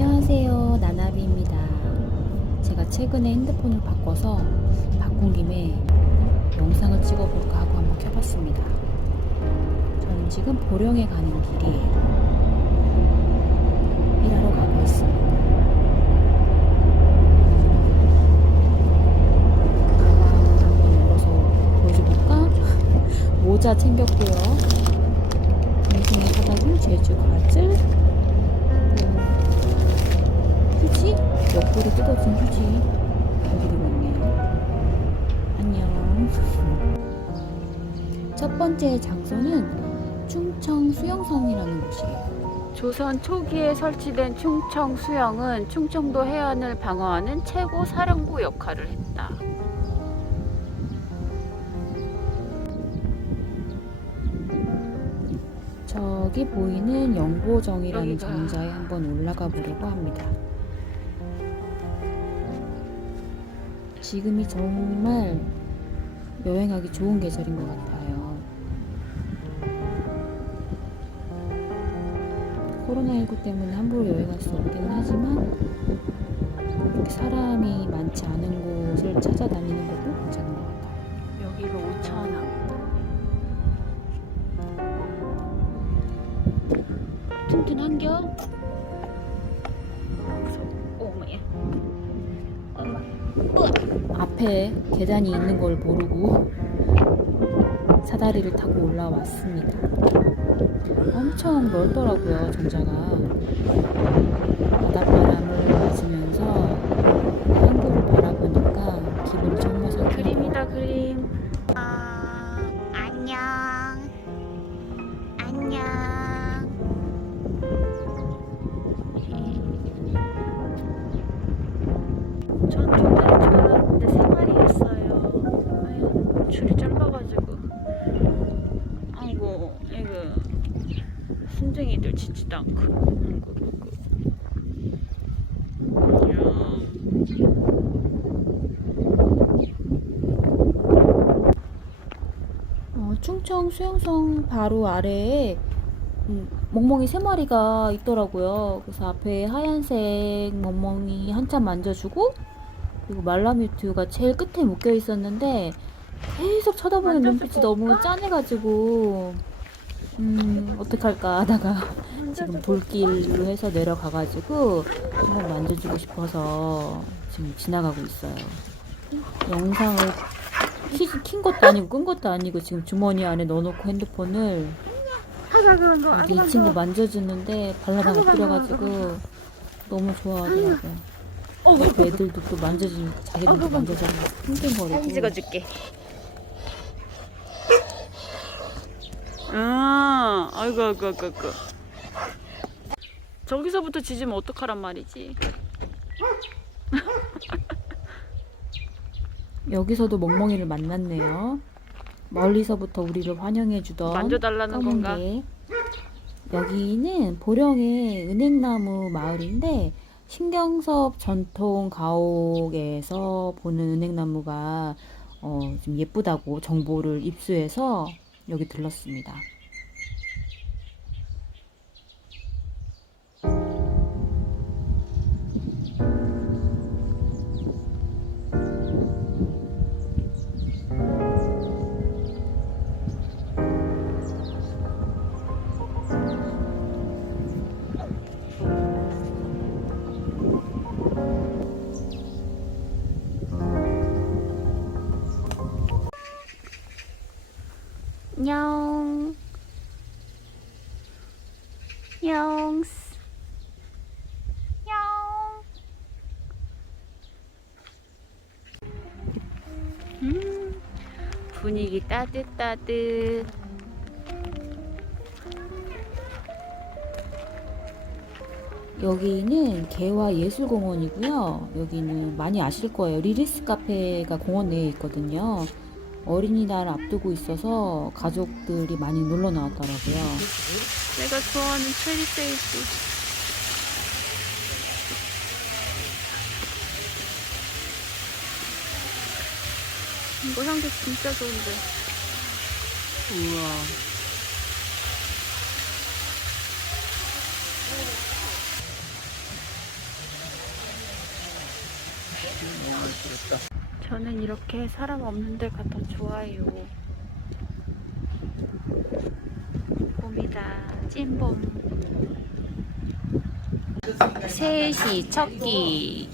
안녕하세요. 나나비입니다. 제가 최근에 핸드폰을 바꿔서 바꾼 김에 영상을 찍어볼까 하고 한번 켜봤습니다. 저는 지금 보령에 가는 길이에요. 일하러 가고 있습니다. 가방 한번 열어서 보여줘볼까? 모자 챙겼고요. 인생의 바닥은 제주 가즈. 옆구리 뜯어진 휴지. 여기도 있네요. 안녕. 첫 번째 장소는 충청 수영성이라는 곳이에요. 조선 초기에 설치된 충청 수영은 충청도 해안을 방어하는 최고 사령부 역할을 했다. 저기 보이는 영보정이라는 정자에 한번 올라가 보려고 합니다. 지금이 정말 여행하기 좋은 계절인 것 같아요. 코로나19 때문에 함부로 여행할 수 없기는 하지만 이렇게 사람이 많지 않은 곳을 찾아다니는 것도 괜찮은 것 같아요. 여기가 5천원. 튼튼한겨? 오마야. 앞에 계단이 있는 걸 모르고 사다리를 타고 올라왔습니다. 엄청 넓더라고요, 정자가. 바닷바람을 맞으면서 항구를 바라보니까 기분이 정말 상쾌해요. 그림이다 그림. 어, 전 두 마리 줄 알았는데 세 마리였어요. 아유, 줄이 짧아가지고. 아이고, 이거 순쟁이들 짖지도 않고. 아이고, 아이고. 이야. 어, 충청 수영성 바로 아래에 음, 멍멍이 세 마리가 있더라고요. 그래서 앞에 하얀색 멍멍이 한참 만져주고 그리고 말라뮤트가 제일 끝에 묶여 있었는데 계속 쳐다보는 눈빛이 너무 짠해가지고 음 어떡할까 하다가 지금 돌길로 해서 내려가가지고 한번 만져주고 싶어서 지금 지나가고 있어요. 영상을 키, 킨 것도 아니고 끈 것도 아니고 지금 주머니 안에 넣어놓고 핸드폰을 이게 이 친구 만져주는데 발라다가 뿌려가지고 너무 좋아하더라고요. 옆에 애들도 또 만져주니까 자기들도 만져주고 낑낑거리고 사진 찍어줄게. 아, 아이고, 아이고, 아이고, 아이고. 저기서부터 짖으면 어떡하란 말이지? 여기서도 멍멍이를 만났네요. 멀리서부터 우리를 환영해주던 만져달라는 건가? 여기는 보령의 은행나무 마을인데 신경섭 전통 가옥에서 보는 은행나무가 어, 좀 예쁘다고 정보를 입수해서 여기 들렀습니다. 냥. 냥. 냥. 음, 분위기 따뜻따뜻. 여기는 개화 예술공원이고요. 여기는 많이 아실 거예요. 리리스 카페가 공원 내에 있거든요. 어린이날 앞두고 있어서 가족들이 많이 놀러 나왔더라고요. 내가 좋아하는 체리 세이프. 이거 향기 진짜 좋은데. 우와. 저는 이렇게 사람 없는 데가 더 좋아요. 봄이다. 찐봄. 3시 첫끼.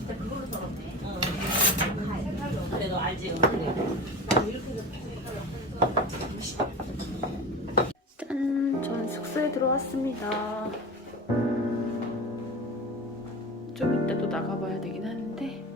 짠! 전 숙소에 들어왔습니다. 좀 이따 또 나가봐야 되긴 하네.